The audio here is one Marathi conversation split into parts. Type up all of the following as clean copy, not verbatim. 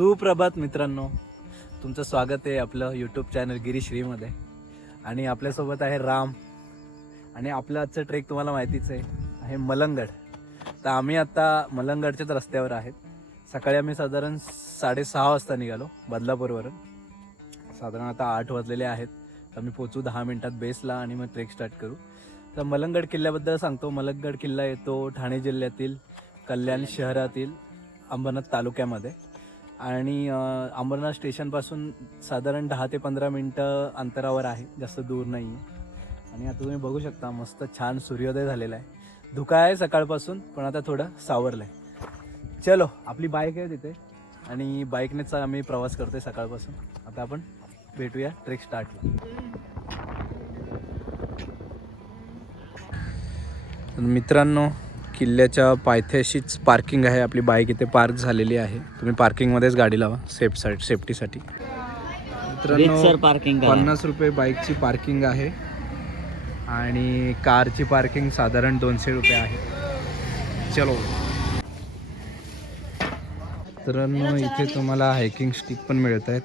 सुप्रभात मित्रांनो, तुमचं स्वागत आहे आपलं यूट्यूब चॅनल गिरीश्रीमध्ये. आणि आपल्यासोबत आहे राम. आणि आपलं आजचं ट्रेक तुम्हाला माहितीच आहे मलंगड. तर आम्ही आता मलंगडच्याच रस्त्यावर आहेत. सकाळी आम्ही साधारण 6:30 वाजता निघालो बदलापूरवरून. साधारण आता 8 वाजलेले आहेत. तर आम्ही पोचू 10 मिनिटात बेसला आणि मग ट्रेक स्टार्ट करू. तर मलंगड किल्ल्याबद्दल सांगतो. मलंगड किल्ला येतो ठाणे जिल्ह्यातील कल्याण शहरातील अंबरनाथ तालुक्यामध्ये. आणि अंबरनाथ स्टेशनपासून साधारण 10 ते 15 मिनटं अंतरावर आहे, जास्त दूर नाही आहे. आणि आता तुम्ही बघू शकता मस्त छान सूर्योदय झालेला आहे. धुका आहे सकाळपासून, पण आता थोडं सावरलं आहे. चलो, आपली बाईक आहे तिथे आणि बाईकनेच आम्ही प्रवास करतोय सकाळपासून. आता आपण भेटूया ट्रेक स्टार्टला. मित्रांनो, किल्ल्याच्या पायथ्याशीच पार्किंग आहे. आपली बाईक इथे पार्क झालेली आहे. तुम्ही पार्किंगमध्येच गाडी लावा सेफ्टीसाठी. मित्रांनो, पार्किंग 50 रुपये बाईकची पार्किंग आहे आणि कारची पार्किंग साधारण 200 रुपये आहे. चलो मित्रांनो, इथे तुम्हाला हायकिंग स्टिक पण मिळत आहेत.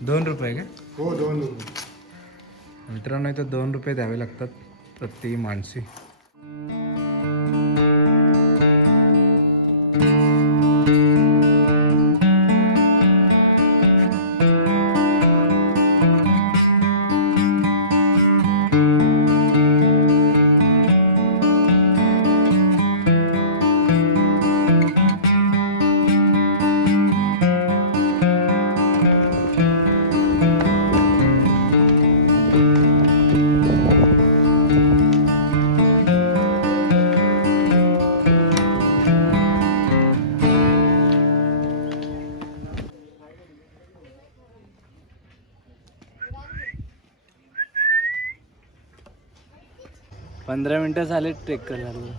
दोन रुपये का? हो, 2 रुपये. मित्रांनो, इथं 2 रुपये द्यावे लागतात प्रति माणसी. पंधरा मिनटं झाले ट्रेक करायला.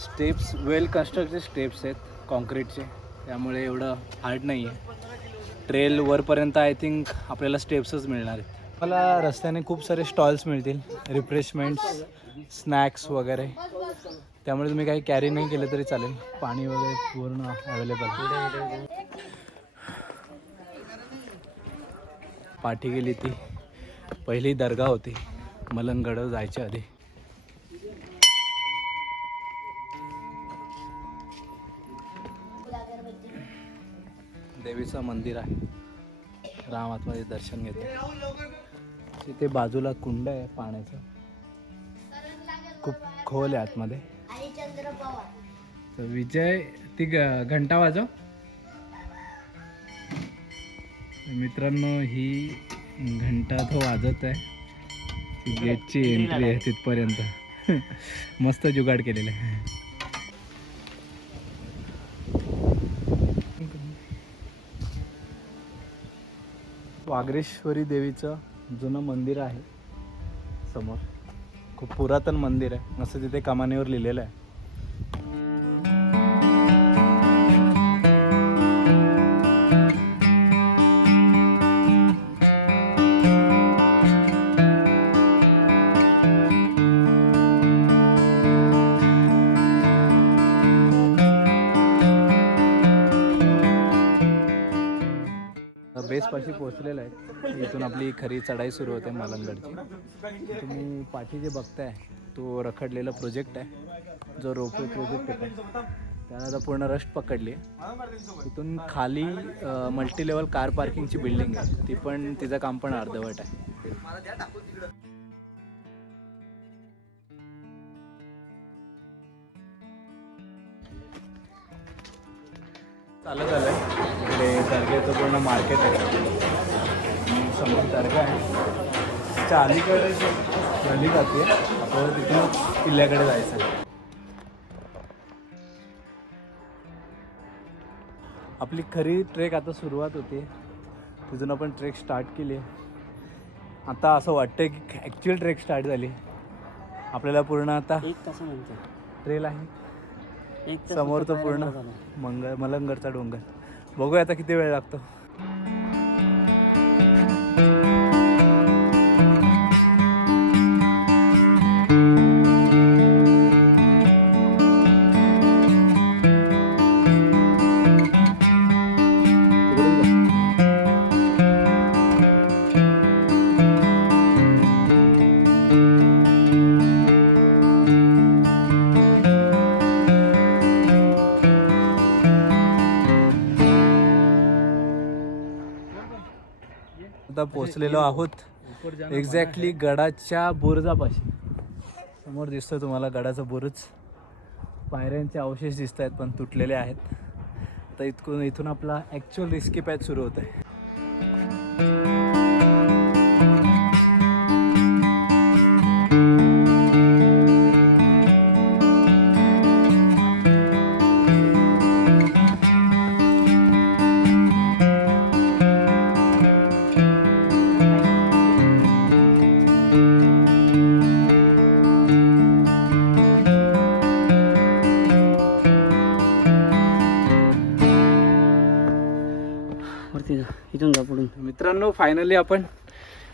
स्टेप्स वेल कन्स्ट्रक्टेड स्टेप्स आहेत कॉन्क्रीटचे, त्यामुळे एवढं हार्ड नाही आहे. ट्रेल वरपर्यंत आय थिंक आपल्याला स्टेप्सच मिळणार आहेत. मला रस्त्याने खूप सारे स्टॉल्स मिळतील, रिफ्रेशमेंट्स, स्नॅक्स वगैरे. त्यामुळे तुम्ही काही कॅरी नाही केलं तरी चालेल. पाणी वगैरे पूर्ण अवेलेबल. पाठी गेली ती पहिली दर्गा होती मलंगड जायच्या आधी. देवीचं मंदिर आहे. राम आतमध्ये दर्शन घेतो. तिथे बाजूला कुंड आहे पाण्याचं, खूप खोल आहे आतमध्ये. तर विजय ती घंटा वाजव. मित्रांनो, ही घंटा तो वाजत आहे. गेटची एंट्री आहे तिथपर्यंत. मस्त जुगाड केलेलं आहे. वागरेश्वरी देवीचं जुनं मंदिर आहे समोर. खूप पुरातन मंदिर आहे, असं तिथे कमानीवर लिहिलेलं आहे. बेसपाशी पोहोचलेलं आहे. इथून आपली खरी चढाई सुरू होते मलंगडची. तुम्ही पाठी जे बघताय तो रखडलेला प्रोजेक्ट आहे, जो रोपवे प्रोजेक्ट होता. त्याला आता पूर्ण रस्ट पकडली आहे. इथून खाली मल्टी लेवल कार पार्किंगची बिल्डिंग आहे, ती पण तिचं काम पण अर्धवट आहे. चालत आलं आहे. इकडे दर्ग्याचं पूर्ण मार्केट आहे. समोर दर्गा आहे. अलीकडे गली जाते, आपल्याला तिथून किल्ल्याकडे जायचं आहे. आपली खरी ट्रेक आता सुरुवात होते. तिथून आपण ट्रेक स्टार्ट केली. आता असं वाटतं की ॲक्च्युअल ट्रेक स्टार्ट झाली. आपल्याला पूर्ण आता 1 तास म्हणते ट्रेल आहे. समोर तो पूर्ण मलंगडचा डोंगर. बघूया आता किती वेळ लागतो. आता पोहोचलेलो आहोत एक्झॅक्टली गडाच्या बुरुजापाशी. समोर दिसतोय तुम्हाला गडाचा बुरुज. पायऱ्यांचे अवशेष दिसत आहेत पण तुटलेले आहेत. आता इथून आपला ॲक्च्युअल रिस्की पॅच सुरू होत आहे. इथून जा पुढून. मित्रांनो फायनली आपण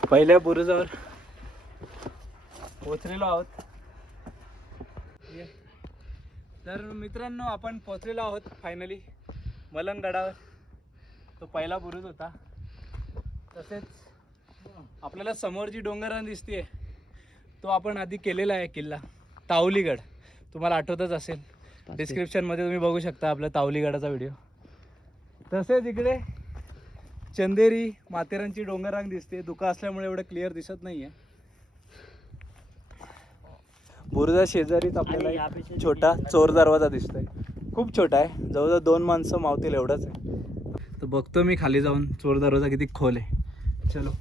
पहिल्या बुरुजावर पोचलेलो आहोत. तर मित्रांनो आपण पोचलेलो आहोत फायनली मलंगगडावर. तो पहिला बुरुज होता. तसेच आपल्याला समोर जी डोंगररांग दिसते तो आपण आधी केलेला आहे किल्ला तावलीगड. तुम्हाला आठवतच असेल, डिस्क्रिप्शनमध्ये तुम्ही बघू शकता आपल्या तावलीगडाचा व्हिडिओ. तसेच इकडे चंदेरी माथेरानची डोंगररांग दिसते. धुका असल्यामुळे एवढं क्लिअर दिसत नाहीये. बुरुजा शेजारीच आपल्याला एक छोटा चोर दरवाजा दिसतोय. खूप छोटा आहे, जवळजवळ 2 माणसं मावतील एवढंच आहे. तर बघतो मी खाली जाऊन चोर दरवाजा किती खोल आहे. चलो.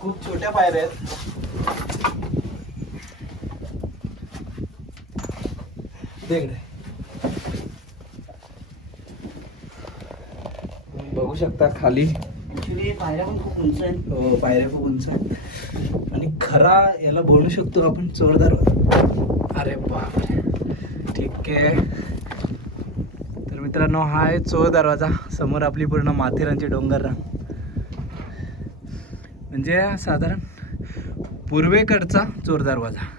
खूप छोट्या पायऱ्या आहेत. बघू शकता खाली पायऱ्या पण खूप उंच आहेत. हो, पायऱ्या खूप उंच आहेत. आणि खरा याला बोलू शकतो आपण चोर दरवाजा. अरे बापरे, ठीक आहे. तर मित्रांनो हा आहे चोर दरवाजा. समोर आपली पूर्ण माथेरानची डोंगररांग, म्हणजे साधारण पूर्वेकडचा चोर दरवाजा.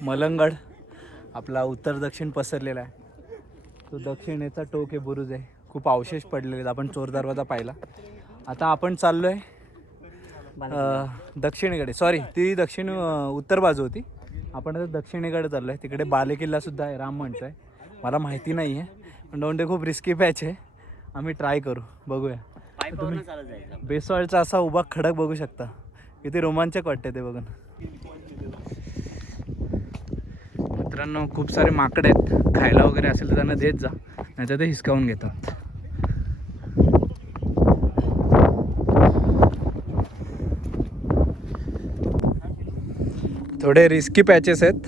मलंगगड आपला उत्तर दक्षिण पसरलेला आहे. तो दक्षिणेचा टोक हे बुरुज आहे. खूप अवशेष पडलेले आहेत. आपण चोर दरवाजा पाहिला. आता आपण चाललो आहे दक्षिणेकडे. सॉरी, ती उत्तर बाजू होती. आपण आता दक्षिणेकडे चाललो आहे. तिकडे बालेकिल्लासुद्धा आहे, राम मंच आहे. मला माहिती नाही आहे, पण दोन खूप रिस्की पॅच आहे. आम्ही ट्राय करू, बघूया. तुम्ही बेसॉल्टचा असा उभा खडक बघू शकता. किती रोमांचक वाटते ते बघून. मित्रांनो खूप सारे माकडे आहेत. खायला वगैरे असेल तर त्यांना देत जा, नाही तर ते हिसकावून घेतात. थोडे रिस्की पॅचेस आहेत.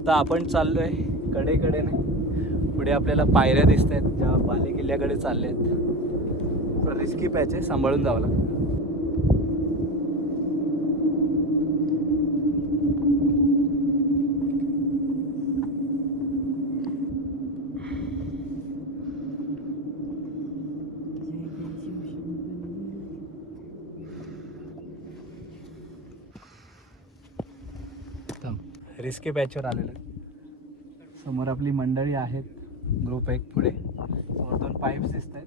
आता आपण चाललो आहे कडेकडेने. पुढे आपल्याला पायऱ्या दिसत आहेत ज्या बालेकिल्ल्याकडे चालल्या आहेत. रिस्की पॅच आहे, सांभाळून जावं लागतं. रिस्की पॅचवर आलेलं आहे. समोर आपली मंडळी आहेत, ग्रुप एक. पुढे समोर 2 पाईप्स दिसत आहेत.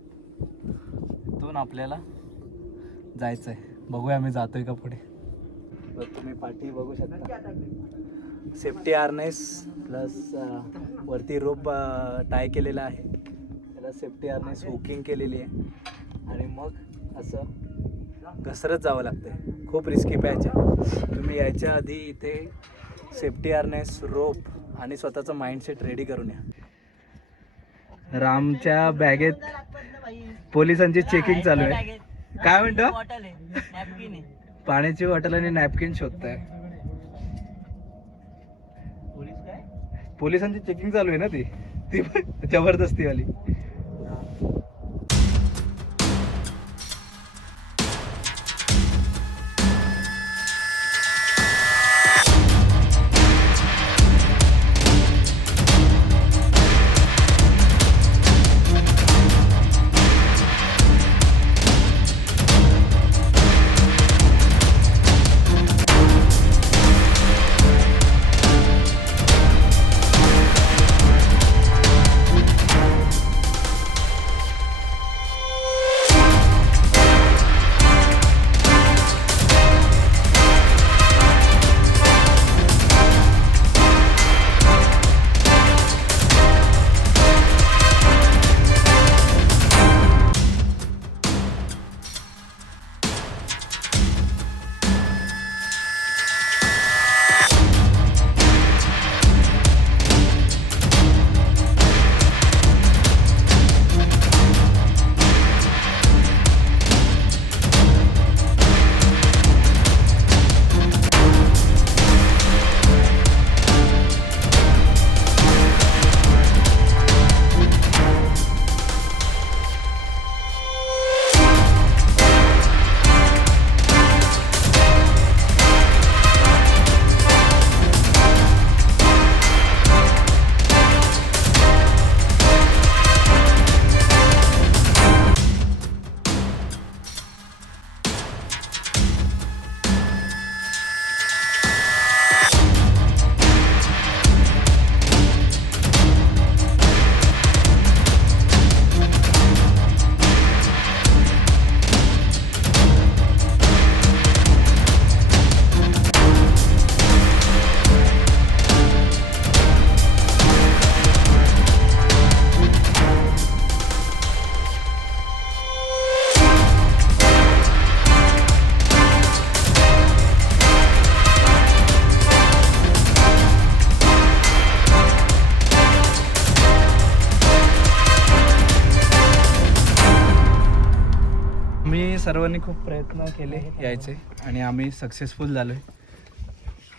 तिथून आपल्याला जायचं आहे. बघूया आम्ही जातोय का पुढे. तुम्ही पाठी बघू शकता. सेफ्टी हार्नेस प्लस वरती रोप टाय केलेला आहे. त्याला सेफ्टी हार्नेस हुकिंग केलेली आहे. आणि मग असं घसरत जावं लागतं. खूप रिस्की पॅच आहे. तुम्ही यायच्या आधी इथे सेफ्टी हार्नेस, रोप आणि स्वतःचं माइंडसेट रेडी करून या. रामच्या बॅगेत पोलिसांची चेकिंग चालू आहे. काय म्हणतो? पाण्याची बॉटल आणि नॅपकिन शोधताय. पोलिसांची चेकिंग चालू आहे ना, ती जबरदस्ती वाली. सर्वांनी खूप प्रयत्न केले यायचे आणि आम्ही सक्सेसफुल झालो आहे.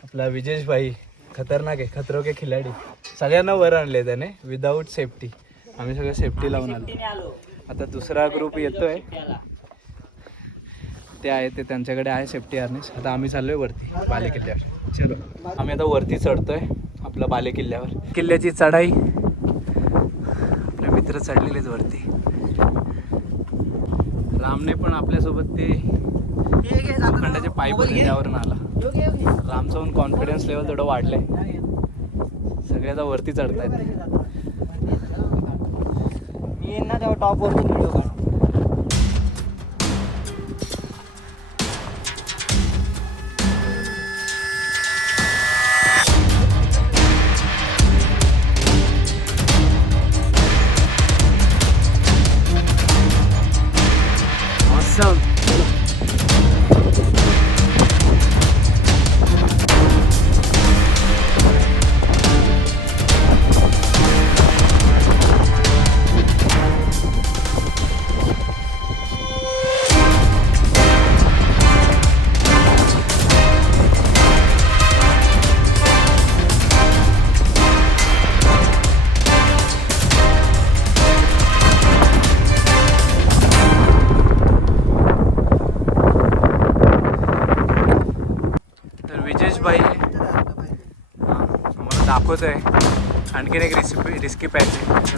आपला विजेश भाई खतरनाक आहे, खतरो के खिलाडी. सगळ्यांना वर आणले त्याने विदाऊट सेफ्टी. आम्ही सगळं सेफ्टी लावून आलो. आता दुसरा ग्रुप येतोय, ते आहे ते त्यांच्याकडे आहे सेफ्टी हार्नेस. आता आम्ही चाललोय वरती बालेकिल्ल्यावर. चलो आम्ही आता वरती चढतोय आपल्या बालेकिल्ल्यावर. किल्ल्याची चढाई आपले मित्र चढलेलेच वरती. रामने पण आपल्यासोबत ते लोखंडाचे पाईप होते त्यावरून आला. रामचा पण कॉन्फिडन्स लेवल थोडं वाढलंय. सगळ्याचा वरती चढतायत. मी येईन ना तेव्हा टॉप वरती व्हिडिओ काढ. Awesome. भाई आम्हाला दाखवत आहे आणखीन एक रिस्की पॅच आहे.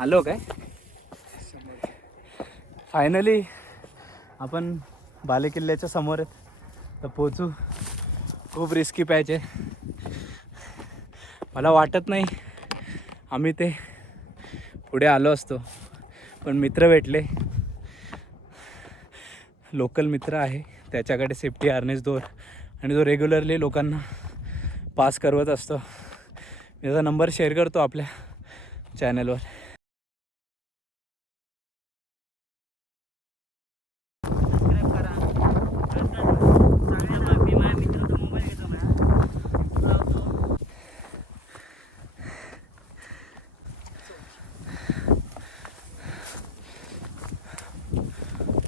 आलो काय फायनली आपण बालेकिल्ल्याच्या समोर तर पोचू. खूप रिस्की पॅच आहे. मला वाटत नाही आम्ही ते पुढे आलो असतो, पण मित्र भेटले, लोकल मित्र आहे, त्याच्याकडे सेफ्टी हार्नेस दोर आणि जो रेग्युलरली लोकांना पास करवत असतो. त्याचा नंबर शेअर करतो आपल्या चॅनलवर.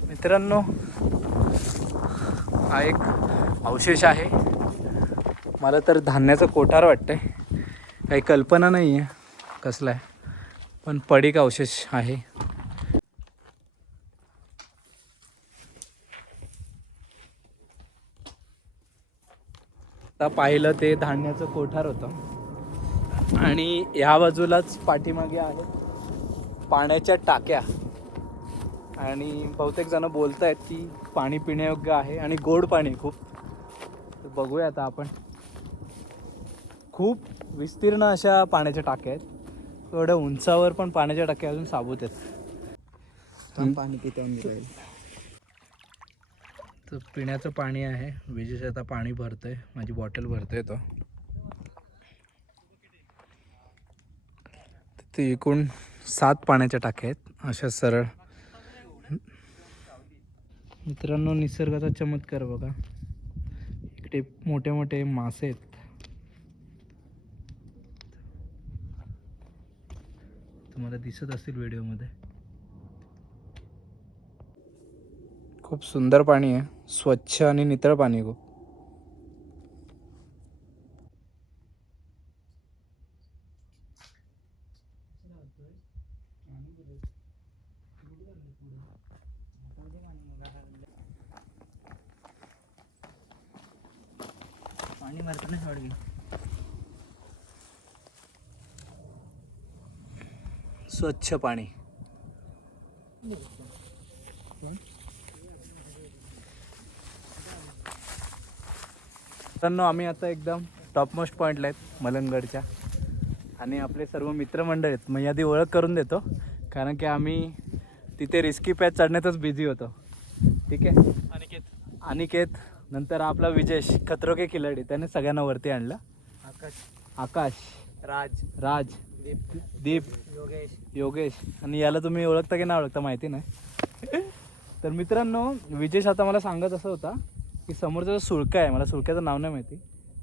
मित्रांनो, हा एक अवशेष आहे. मला तर धान्याचं कोठार वाटतंय, काही कल्पना नाही आहे कसला आहे, पण पडीक अवशेष आहे. आता पाहिलं ते धान्याचं कोठार होतं आणि ह्या बाजूलाच पाठीमागे आहे पाण्याच्या टाक्या. आणि बहुतेक जण बोलत आहेत की पाणी पिण्यायोग्य आहे आणि गोड पाणी खूप. तर बघूया आता आपण. खूप विस्तीर्ण अशा पाण्याच्या टाक्या आहेत. थोड्या उंचावर पण पाण्याच्या टाक्या अजून साबूत आहेत. पाणी पितो आम्ही राहील. तर पिण्याचं पाणी आहे. विजेश आता पाणी भरतोय, माझी बॉटल भरतोय तो. ते एकूण 7 पाण्याच्या टाक्या आहेत अशा सरळ. मित्रांनो, निसर्गाचा चमत्कार बघा. इकडे मोठे मोठे मासे आहेत. तुम्हाला दिसत असतील व्हिडिओमध्ये. खूप सुंदर पाणी आहे, स्वच्छ आणि नितळ पाणी आहे खूप. पाणी मारत नाही सोडवी. स्वच्छ पाणी. मित्रांनो, आम्ही आता एकदम टॉपमोस्ट पॉईंटला आहेत मलंगडच्या. आणि आपले सर्व मित्रमंडळ आहेत. मग आधी ओळख करून देतो, कारण की आम्ही तिथे रिस्की पॅच चढण्यातच बिझी होतो. ठीक आहे. अनिकेत, नंतर आपला विजेश खतरो के खिलाडी, त्याने सगळ्यांना वरती आणलं. आकाश, राज, दीप, योगेश. आणि याला तुम्ही ओळखता की नाही ओळखता माहिती नाही. तर मित्रांनो, विजेश आता मला सांगत असं होता की समोरचा जो सुळका आहे, मला सुळक्याचं नाव नाही माहिती,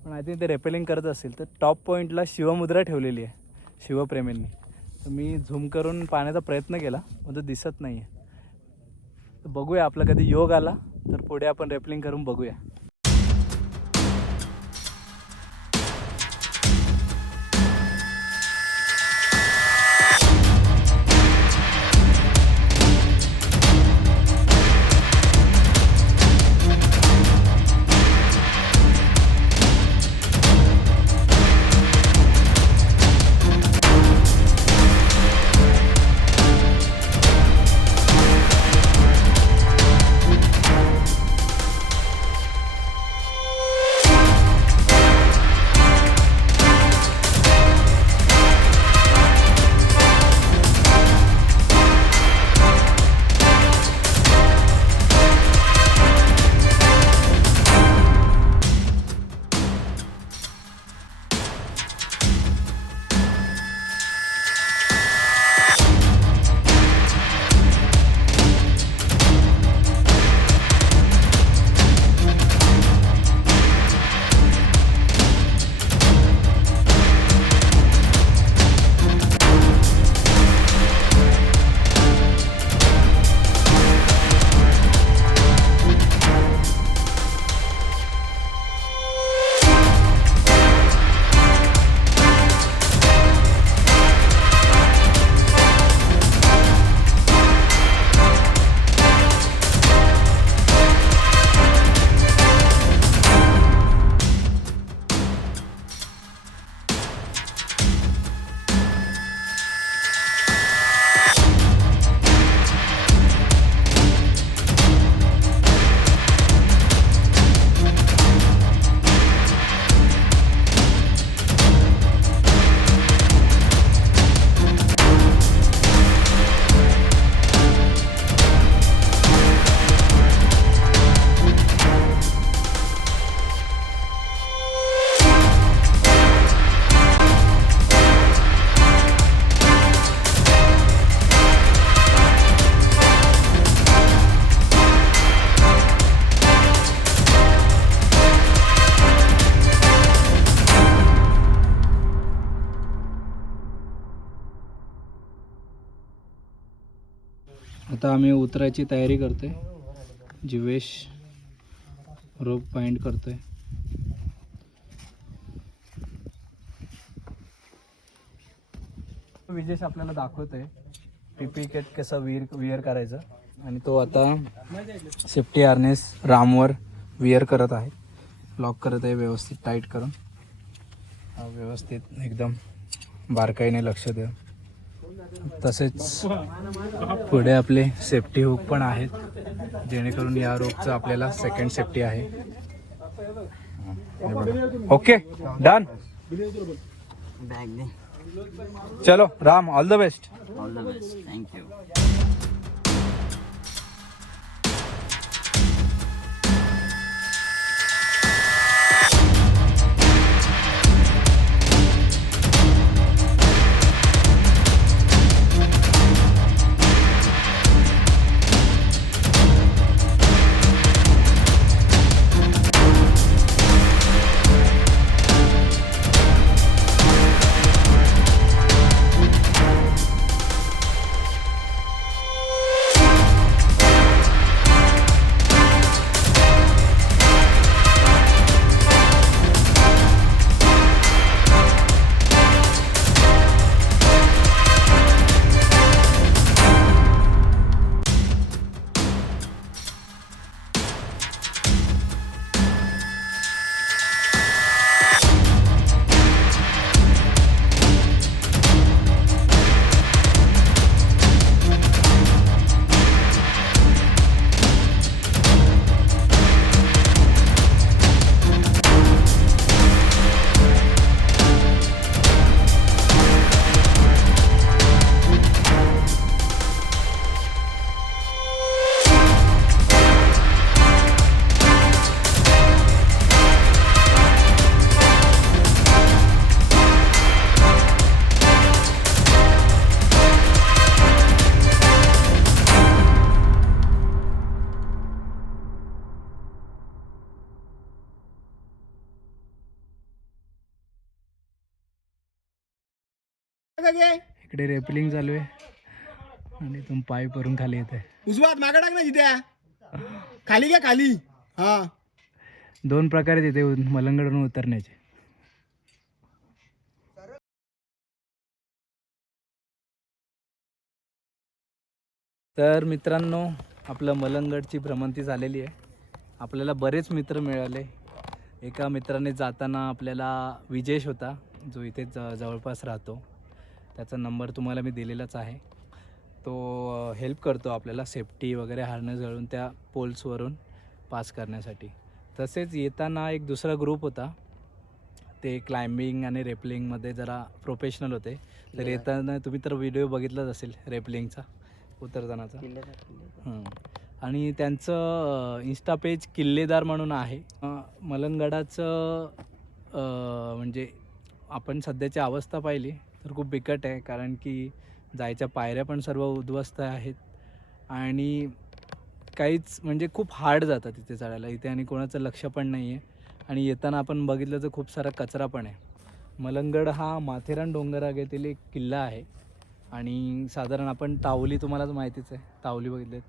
पण आय थिंक ते रेपेलिंग करत असेल. तर टॉप पॉईंटला शिवमुद्रा ठेवलेली आहे शिवप्रेमींनी. तर मी झूम करून पाहण्याचा प्रयत्न केला, पण तो दिसत नाही आहे. तर बघूया, आपला कधी योग आला तर पुढे आपण रेपलिंग करून बघूया. आता आम्ही उतरायची तयारी करतोय. जिवेश रोप बाइंड करतोय. विजेश आपल्याला दाखवतोय पीपी किट कसं विअर करायचं. आणि तो आता सेफ्टी हार्नेस रामवर विअर करत आहे. लॉक करत आहे व्यवस्थित टाईट करून. व्यवस्थित एकदम बारकाईने लक्ष द्या. तसेच पुढे आपले सेफ्टी हुक पण आहेत, जेणेकरून या रोपचं आपल्याला सेकंड सेफ्टी आहे. Okay, done. बॅग दे. चलो Ram, all the best. All the best. Thank you. इकडे रेपलिंग चालू आहे आणि तुम पाय परून खाली येते. उजवात मागे टाक ना जिथे खाली घ्या खाली. हा 2 प्रकारे तिथे मलंगडवरून उतरण्याचे. तर मित्रांनो, आपलं मलंगडची भ्रमंती झालेली आहे. आपल्याला बरेच मित्र मिळाले. एका मित्राने जाताना आपल्याला विजेश होता, जो इथे जवळपास राहतो. त्याचा नंबर तुम्हाला मी दिलेलाच आहे. तो हेल्प करतो आपल्याला सेफ्टी वगैरे हार्नेस घालून त्या पोल्सवरून पास करण्यासाठी. तसेच येताना एक दुसरा ग्रुप होता. ते क्लाइम्बिंग आणि रेपलिंगमध्ये जरा प्रोफेशनल होते. तर येताना तुम्ही तर व्हिडिओ बघितलाच असेल रेपलिंगचा उतरतानाचा. आणि त्यांचं इंस्टा पेज किल्लेदार म्हणून आहे. मलंगडाचं म्हणजे आपण सध्याची अवस्था पाहिली तर खूप बिकट आहे. कारण की जायच्या पायऱ्या पण सर्व उद्ध्वस्त आहेत आणि काहीच म्हणजे खूप हार्ड जातं तिथे चढायला इथे. आणि कोणाचं लक्ष पण नाही आहे. आणि येताना आपण बघितलं तर खूप सारा कचरा पण आहे. मलंगड हा माथेरान डोंगरातील एक किल्ला आहे. आणि साधारण आपण तावली तुम्हालाच माहितीच आहे, तावली बघितलेत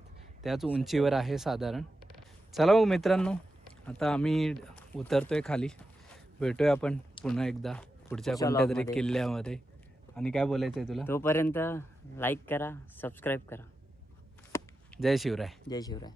त्याच उंचीवर आहे साधारण. चला मग मित्रांनो, आता आम्ही उतरतोय खाली. भेटूया आपण पुन्हा एकदा पुढच्या कोणत्या तरी किल्ल्यामध्ये. आणि काय बोलायचं आहे तुला? तोपर्यंत लाईक करा, सबस्क्राईब करा. जय शिवराय. जय शिवराय.